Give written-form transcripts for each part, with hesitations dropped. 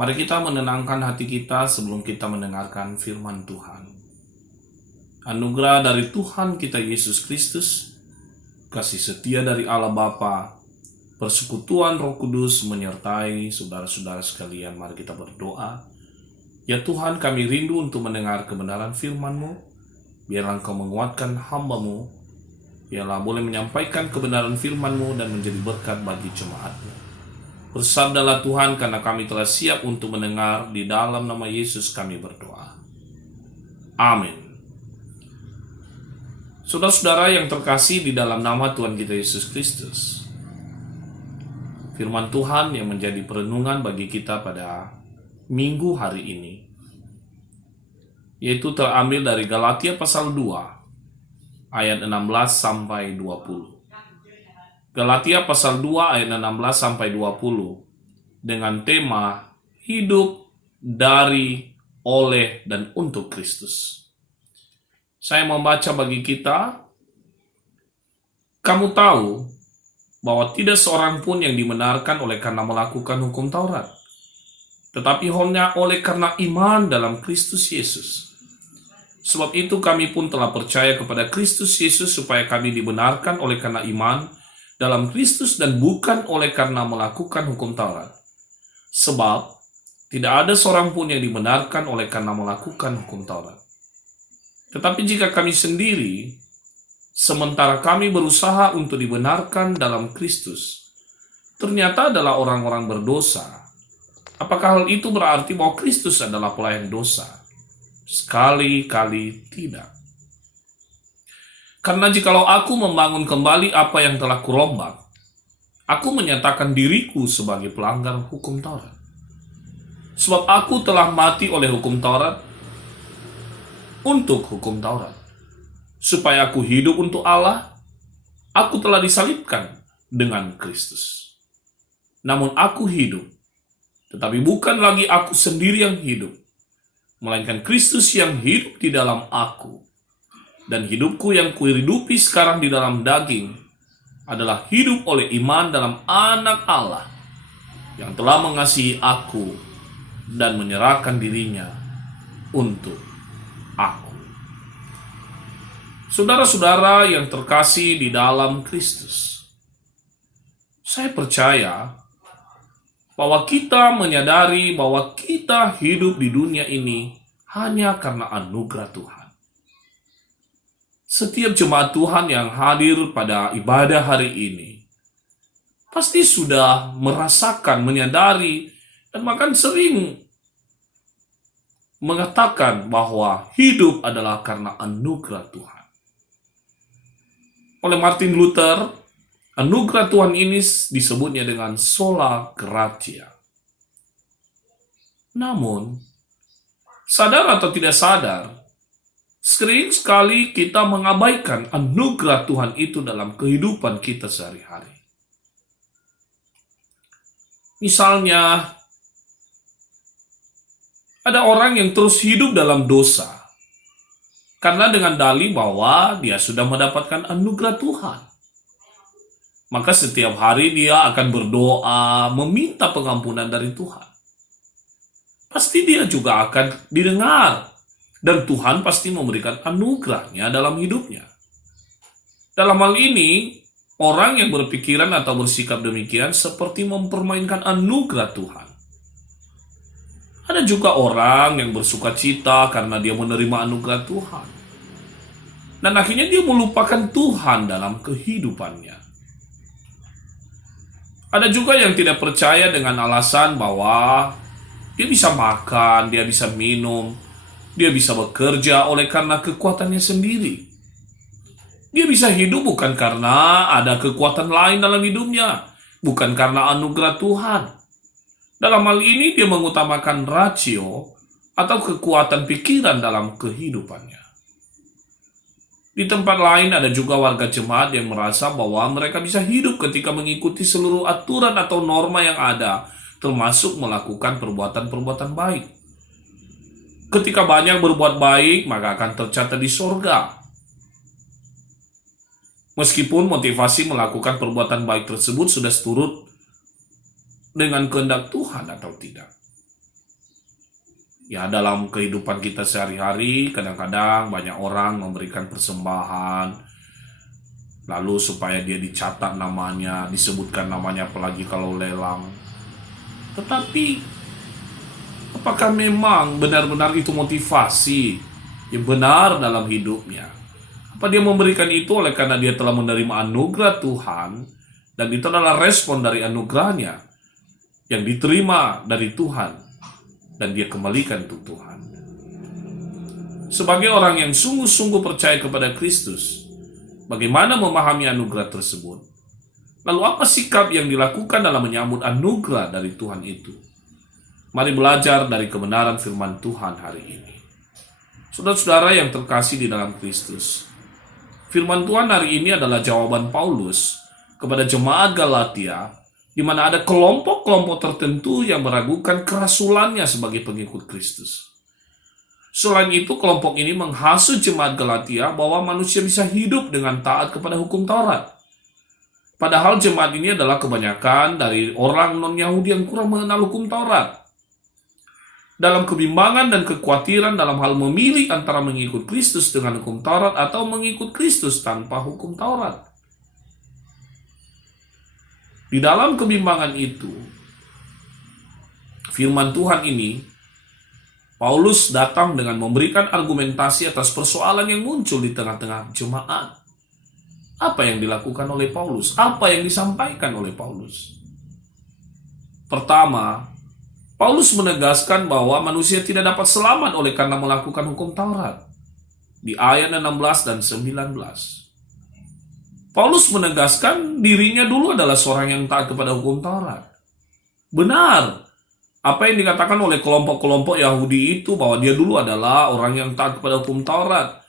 Mari kita menenangkan hati kita sebelum kita mendengarkan firman Tuhan. Anugerah dari Tuhan kita Yesus Kristus, kasih setia dari Allah Bapa, persekutuan Roh Kudus menyertai saudara-saudara sekalian. Mari kita berdoa. Ya Tuhan, kami rindu untuk mendengar kebenaran firman-Mu. Biarlah Engkau menguatkan hamba-Mu. Biarlah boleh menyampaikan kebenaran firman-Mu dan menjadi berkat bagi jemaat-Mu. Bersabdalah Tuhan, karena kami telah siap untuk mendengar. Di dalam nama Yesus kami berdoa. Amin. Saudara-saudara yang terkasih di dalam nama Tuhan kita Yesus Kristus, firman Tuhan yang menjadi perenungan bagi kita pada minggu hari ini, yaitu terambil dari Galatia pasal 2, ayat 16 sampai 20. Galatia pasal 2 ayat 16 sampai 20 dengan tema hidup dari, oleh, dan untuk Kristus. Saya membaca bagi kita. Kamu tahu bahwa tidak seorang pun yang dibenarkan oleh karena melakukan hukum Taurat, tetapi hanya oleh karena iman dalam Kristus Yesus. Sebab itu kami pun telah percaya kepada Kristus Yesus supaya kami dibenarkan oleh karena iman dalam Kristus dan bukan oleh karena melakukan hukum Taurat. Sebab tidak ada seorang pun yang dibenarkan oleh karena melakukan hukum Taurat. Tetapi jika kami sendiri, sementara kami berusaha untuk dibenarkan dalam Kristus, ternyata adalah orang-orang berdosa, apakah hal itu berarti bahwa Kristus adalah pelayan dosa? Sekali-kali tidak. Karena jikalau aku membangun kembali apa yang telah kurombak, aku menyatakan diriku sebagai pelanggar hukum Taurat. Sebab aku telah mati oleh hukum Taurat untuk hukum Taurat. Supaya aku hidup untuk Allah, aku telah disalibkan dengan Kristus. Namun aku hidup, tetapi bukan lagi aku sendiri yang hidup, melainkan Kristus yang hidup di dalam aku. Dan hidupku yang kuhidupi sekarang di dalam daging adalah hidup oleh iman dalam Anak Allah yang telah mengasihi aku dan menyerahkan dirinya untuk aku. Saudara-saudara yang terkasih di dalam Kristus, saya percaya bahwa kita menyadari bahwa kita hidup di dunia ini hanya karena anugerah Tuhan. Setiap jemaat Tuhan yang hadir pada ibadah hari ini pasti sudah merasakan, menyadari, dan bahkan sering mengatakan bahwa hidup adalah karena anugerah Tuhan. Oleh Martin Luther, anugerah Tuhan ini disebutnya dengan sola gratia. Namun, sadar atau tidak sadar, sering sekali kita mengabaikan anugerah Tuhan itu dalam kehidupan kita sehari-hari. Misalnya, ada orang yang terus hidup dalam dosa karena dengan dalih bahwa dia sudah mendapatkan anugerah Tuhan. Maka setiap hari dia akan berdoa, meminta pengampunan dari Tuhan. Pasti dia juga akan didengar. Dan Tuhan pasti memberikan anugerahnya dalam hidupnya. Dalam hal ini, orang yang berpikiran atau bersikap demikian seperti mempermainkan anugerah Tuhan. Ada juga orang yang bersuka cita karena dia menerima anugerah Tuhan. Dan akhirnya dia melupakan Tuhan dalam kehidupannya. Ada juga yang tidak percaya dengan alasan bahwa dia bisa makan, dia bisa minum, dia bisa bekerja oleh karena kekuatannya sendiri. Dia bisa hidup bukan karena ada kekuatan lain dalam hidupnya, bukan karena anugerah Tuhan. Dalam hal ini dia mengutamakan rasio atau kekuatan pikiran dalam kehidupannya. Di tempat lain ada juga warga jemaat yang merasa bahwa mereka bisa hidup ketika mengikuti seluruh aturan atau norma yang ada, termasuk melakukan perbuatan-perbuatan baik. Ketika banyak berbuat baik, maka akan tercatat di sorga. Meskipun motivasi melakukan perbuatan baik tersebut sudah seturut dengan kehendak Tuhan atau tidak. Ya, dalam kehidupan kita sehari-hari, kadang-kadang banyak orang memberikan persembahan, lalu supaya dia dicatat namanya, disebutkan namanya apalagi kalau lelang. Tetapi, apakah memang benar-benar itu motivasi yang benar dalam hidupnya? Apa dia memberikan itu oleh karena dia telah menerima anugerah Tuhan, dan itu adalah respon dari anugerahnya yang diterima dari Tuhan, dan dia kembalikan untuk Tuhan. Sebagai orang yang sungguh-sungguh percaya kepada Kristus, bagaimana memahami anugerah tersebut? Lalu apa sikap yang dilakukan dalam menyambut anugerah dari Tuhan itu? Mari belajar dari kebenaran firman Tuhan hari ini. Saudara-saudara yang terkasih di dalam Kristus, firman Tuhan hari ini adalah jawaban Paulus kepada jemaat Galatia, di mana ada kelompok-kelompok tertentu yang meragukan kerasulannya sebagai pengikut Kristus. Selain itu, kelompok ini menghasut jemaat Galatia bahwa manusia bisa hidup dengan taat kepada hukum Taurat. Padahal jemaat ini adalah kebanyakan dari orang non-Yahudi yang kurang mengenal hukum Taurat. Dalam kebimbangan dan kekhawatiran dalam hal memilih antara mengikut Kristus dengan hukum Taurat atau mengikut Kristus tanpa hukum Taurat. Di dalam kebimbangan itu, firman Tuhan ini, Paulus datang dengan memberikan argumentasi atas persoalan yang muncul di tengah-tengah jemaat. Apa yang dilakukan oleh Paulus? Apa yang disampaikan oleh Paulus? Pertama, Paulus menegaskan bahwa manusia tidak dapat selamat oleh karena melakukan hukum Taurat. Di ayat 16 dan 19. Paulus menegaskan dirinya dulu adalah seorang yang taat kepada hukum Taurat. Benar, apa yang dikatakan oleh kelompok-kelompok Yahudi itu bahwa dia dulu adalah orang yang taat kepada hukum Taurat.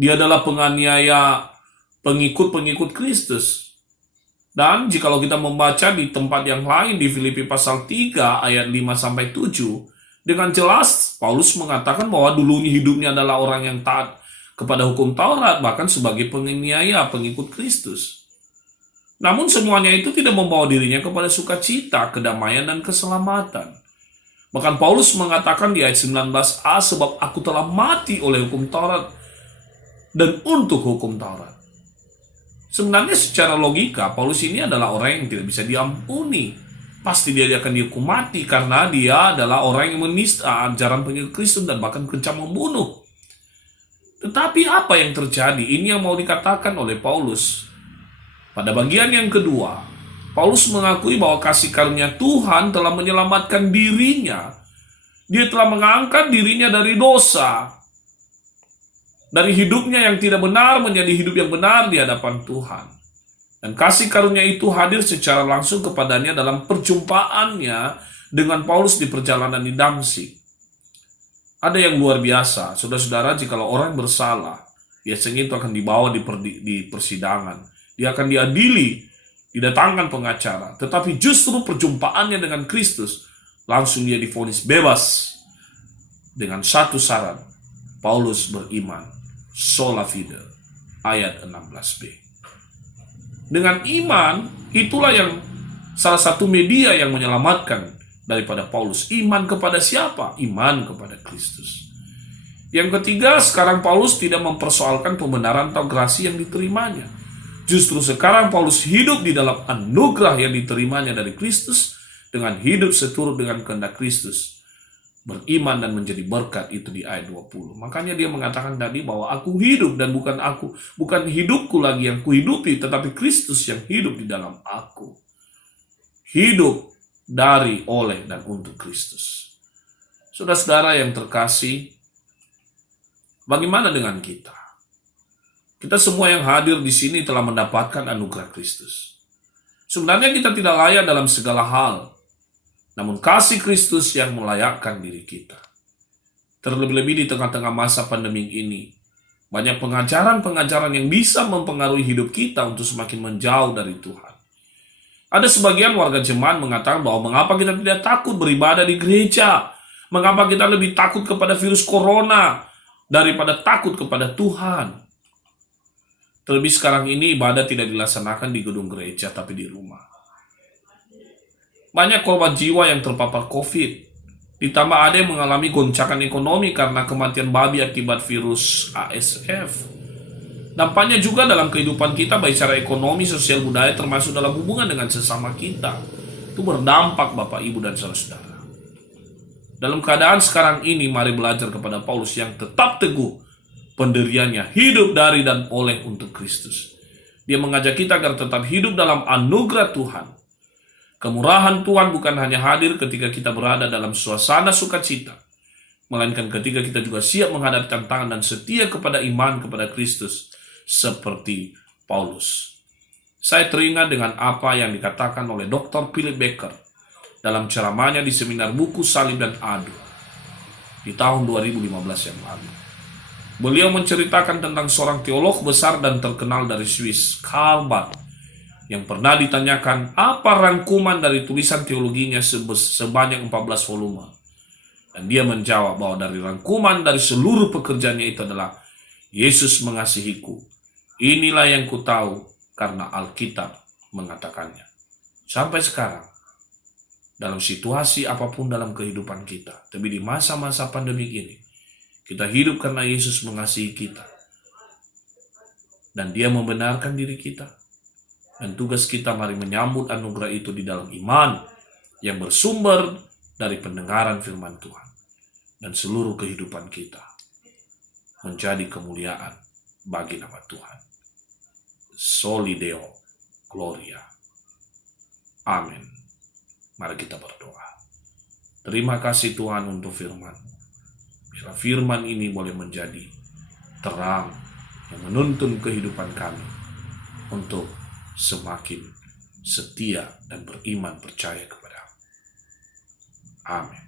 Dia adalah penganiaya pengikut-pengikut Kristus. Dan jikalau kita membaca di tempat yang lain di Filipi pasal 3 ayat 5-7, dengan jelas Paulus mengatakan bahwa dulunya hidupnya adalah orang yang taat kepada hukum Taurat, bahkan sebagai penganiaya pengikut Kristus. Namun semuanya itu tidak membawa dirinya kepada sukacita, kedamaian, dan keselamatan. Bahkan Paulus mengatakan di ayat 19a, sebab aku telah mati oleh hukum Taurat dan untuk hukum Taurat. Sebenarnya secara logika, Paulus ini adalah orang yang tidak bisa diampuni. Pasti dia akan dihukum mati karena dia adalah orang yang menista ajaran pengikut Kristus dan bahkan kencang membunuh. Tetapi apa yang terjadi? Ini yang mau dikatakan oleh Paulus. Pada bagian yang kedua, Paulus mengakui bahwa kasih karunia Tuhan telah menyelamatkan dirinya. Dia telah mengangkat dirinya dari dosa. Dari hidupnya yang tidak benar menjadi hidup yang benar di hadapan Tuhan. Dan kasih karunia itu hadir secara langsung kepadanya dalam perjumpaannya dengan Paulus di perjalanan di Damsyik. Ada yang luar biasa, saudara-saudara, jikalau orang bersalah, biasanya itu akan dibawa di persidangan. Dia akan diadili, didatangkan pengacara. Tetapi justru perjumpaannya dengan Kristus, langsung dia divonis bebas. Dengan satu syarat, Paulus beriman. Sola fide, ayat 16b. Dengan iman, itulah yang salah satu media yang menyelamatkan daripada Paulus. Iman kepada siapa? Iman kepada Kristus. Yang ketiga, sekarang Paulus tidak mempersoalkan pembenaran atau grasi yang diterimanya. Justru sekarang Paulus hidup di dalam anugerah yang diterimanya dari Kristus dengan hidup seturut dengan kehendak Kristus. Beriman dan menjadi berkat, itu di ayat 20. Makanya dia mengatakan tadi bahwa aku hidup dan bukan hidupku lagi yang kuhidupi, tetapi Kristus yang hidup di dalam aku. Hidup dari, oleh, dan untuk Kristus. Saudara-saudara yang terkasih, bagaimana dengan kita? Kita semua yang hadir di sini telah mendapatkan anugerah Kristus. Sebenarnya kita tidak layak dalam segala hal, namun kasih Kristus yang melayakkan diri kita. Terlebih-lebih di tengah-tengah masa pandemi ini, banyak pengajaran-pengajaran yang bisa mempengaruhi hidup kita untuk semakin menjauh dari Tuhan. Ada sebagian warga jemaat mengatakan bahwa mengapa kita tidak takut beribadah di gereja? Mengapa kita lebih takut kepada virus corona daripada takut kepada Tuhan? Terlebih sekarang ini ibadah tidak dilaksanakan di gedung gereja tapi di rumah. Banyak korban jiwa yang terpapar COVID. Ditambah ada yang mengalami goncangan ekonomi karena kematian babi akibat virus ASF. Dampaknya juga dalam kehidupan kita, baik secara ekonomi, sosial, budaya, termasuk dalam hubungan dengan sesama kita. Itu berdampak Bapak, Ibu, dan saudara-saudara. Dalam keadaan sekarang ini, mari belajar kepada Paulus yang tetap teguh pendiriannya, hidup dari dan oleh untuk Kristus. Dia mengajak kita agar tetap hidup dalam anugerah Tuhan. Kemurahan Tuhan bukan hanya hadir ketika kita berada dalam suasana sukacita, melainkan ketika kita juga siap menghadapi tantangan dan setia kepada iman kepada Kristus, seperti Paulus. Saya teringat dengan apa yang dikatakan oleh Dr. Philip Becker dalam ceramahnya di seminar buku Salib dan Adu di tahun 2015 yang lalu. Beliau menceritakan tentang seorang teolog besar dan terkenal dari Swiss, Karl Barth, yang pernah ditanyakan apa rangkuman dari tulisan teologinya sebanyak 14 volume. Dan dia menjawab bahwa dari rangkuman dari seluruh pekerjaannya itu adalah Yesus mengasihiku. Inilah yang ku tahu karena Alkitab mengatakannya. Sampai sekarang, dalam situasi apapun dalam kehidupan kita, tapi di masa-masa pandemi ini, kita hidup karena Yesus mengasihi kita. Dan dia membenarkan diri kita. Dan tugas kita mari menyambut anugerah itu di dalam iman yang bersumber dari pendengaran firman Tuhan. Dan seluruh kehidupan kita menjadi kemuliaan bagi nama Tuhan. Soli Deo Gloria. Amin. Mari kita berdoa. Terima kasih Tuhan untuk firman. Biar firman ini boleh menjadi terang yang menuntun kehidupan kami untuk semakin setia dan beriman percaya kepada-Mu. Amin.